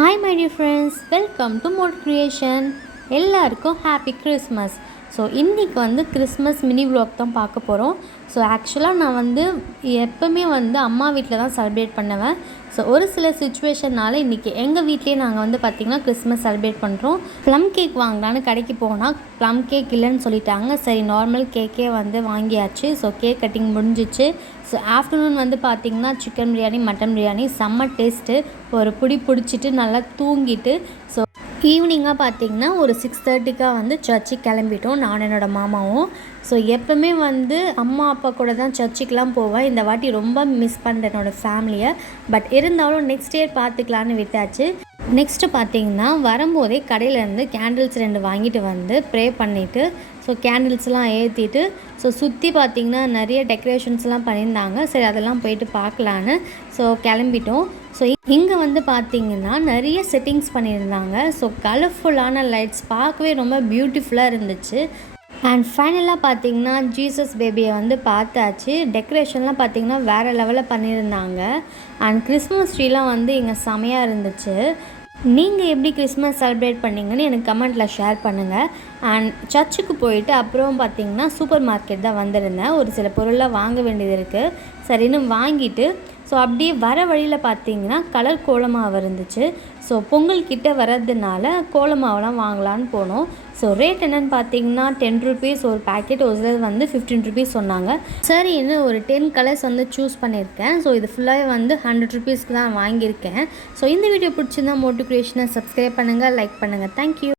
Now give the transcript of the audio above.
Hi my dear friends, welcome to motucreation. எல்லாருக்கும் happy Christmas. So இன்றைக்கி வந்து Christmas mini vlog தான் பார்க்க போகிறோம். ஸோ ஆக்சுவலாக நான் எப்போவுமே அம்மா வீட்டில் தான் செலிப்ரேட் பண்ணுவேன். ஸோ ஒரு சில சுச்சுவேஷனால் இன்றைக்கி எங்கள் வீட்லேயே நாங்கள் பார்த்திங்கன்னா கிறிஸ்மஸ் செலிப்ரேட் பண்ணுறோம். ப்ளம் கேக் வாங்கலான்னு கடைக்கு போனால் ப்ளம் கேக் இல்லைன்னு சொல்லிட்டாங்க. சரி நார்மல் கேக்கே வாங்கியாச்சு. ஸோ கேக் கட்டிங் முடிஞ்சிச்சு. ஸோ ஆஃப்டர்நூன் பார்த்திங்கன்னா சிக்கன் பிரியாணி, மட்டன் பிரியாணி செம்ம டேஸ்ட்டு. ஒரு பிடிச்சிட்டு நல்லா தூங்கிட்டு ஸோ ஈவினிங்காக பார்த்திங்கன்னா ஒரு 6:30க்காக சர்ச்சுக்கு கிளம்பிட்டோம் நான் என்னோடய மாமாவும். ஸோ எப்போவுமே அம்மா அப்பா கூட தான் சர்ச்சுக்கெலாம் போவேன். இந்த வாட்டி ரொம்ப மிஸ் பண்ணுறேன் என்னோடய ஃபேமிலியை. பட் இருந்தாலும் நெக்ஸ்ட் இயர் பார்த்துக்கலான்னு விட்டாச்சு. நெக்ஸ்ட்டு பார்த்திங்கன்னா வரும்போதே கடையிலேருந்து கேண்டில்ஸ் 2 வாங்கிட்டு ப்ரே பண்ணிவிட்டு ஸோ கேண்டில்ஸ்லாம் ஏற்றிட்டு ஸோ சுற்றி பார்த்திங்கன்னா நிறைய டெக்கரேஷன்ஸ்லாம் பண்ணியிருந்தாங்க. சரி அதெல்லாம் போயிட்டு பார்க்கலான்னு ஸோ கிளம்பிட்டோம். ஸோ இங்கே பார்த்திங்கன்னா நிறைய செட்டிங்ஸ் பண்ணியிருந்தாங்க. ஸோ கலர்ஃபுல்லான லைட்ஸ் பார்க்கவே ரொம்ப பியூட்டிஃபுல்லாக இருந்துச்சு. அண்ட் ஃபைனலாக பார்த்திங்கன்னா ஜீசஸ் பேபியை பார்த்தாச்சு. டெக்கரேஷன்லாம் பார்த்திங்கன்னா வேறு லெவலில் பண்ணியிருந்தாங்க. அண்ட் கிறிஸ்மஸ் ட்ரீலாம் இங்கே செமையாக இருந்துச்சு. நீங்கள் எப்படி கிறிஸ்மஸ் செலிப்ரேட் பண்ணிங்கன்னு எனக்கு கமெண்ட்டில் ஷேர் பண்ணுங்கள். அண்ட் சர்ச்சுக்கு போயிட்டு அப்புறம் பார்த்திங்கன்னா சூப்பர் மார்க்கெட் தான் வந்திருந்தேன். ஒரு சில பொருளாக வாங்க வேண்டியது இருக்குது. சரின்னு வாங்கிட்டு ஸோ அப்படியே வர வழியில் பார்த்திங்கன்னா கலர் கோலமாவு இருந்துச்சு. ஸோ பொங்கல் கிட்டே வர்றதுனால கோலமாவெலாம் வாங்கலான்னு போனோம். ஸோ ரேட் என்னென்னு பார்த்தீங்கன்னா 10 rupees ஒரு பேக்கெட், ஒரு சிலர் 15 rupees சொன்னாங்க. சரி இன்னும் ஒரு 10 கலர்ஸ் சூஸ் பண்ணியிருக்கேன். ஸோ இது ஃபுல்லாகவே 100 rupeesக்கு தான் வாங்கியிருக்கேன். ஸோ இந்த வீடியோ பிடிச்சிருந்தா மோட்டுக்ரியேஷனை சப்ஸ்கிரைப் பண்ணுங்கள், லைக் பண்ணுங்கள். தேங்க்யூ.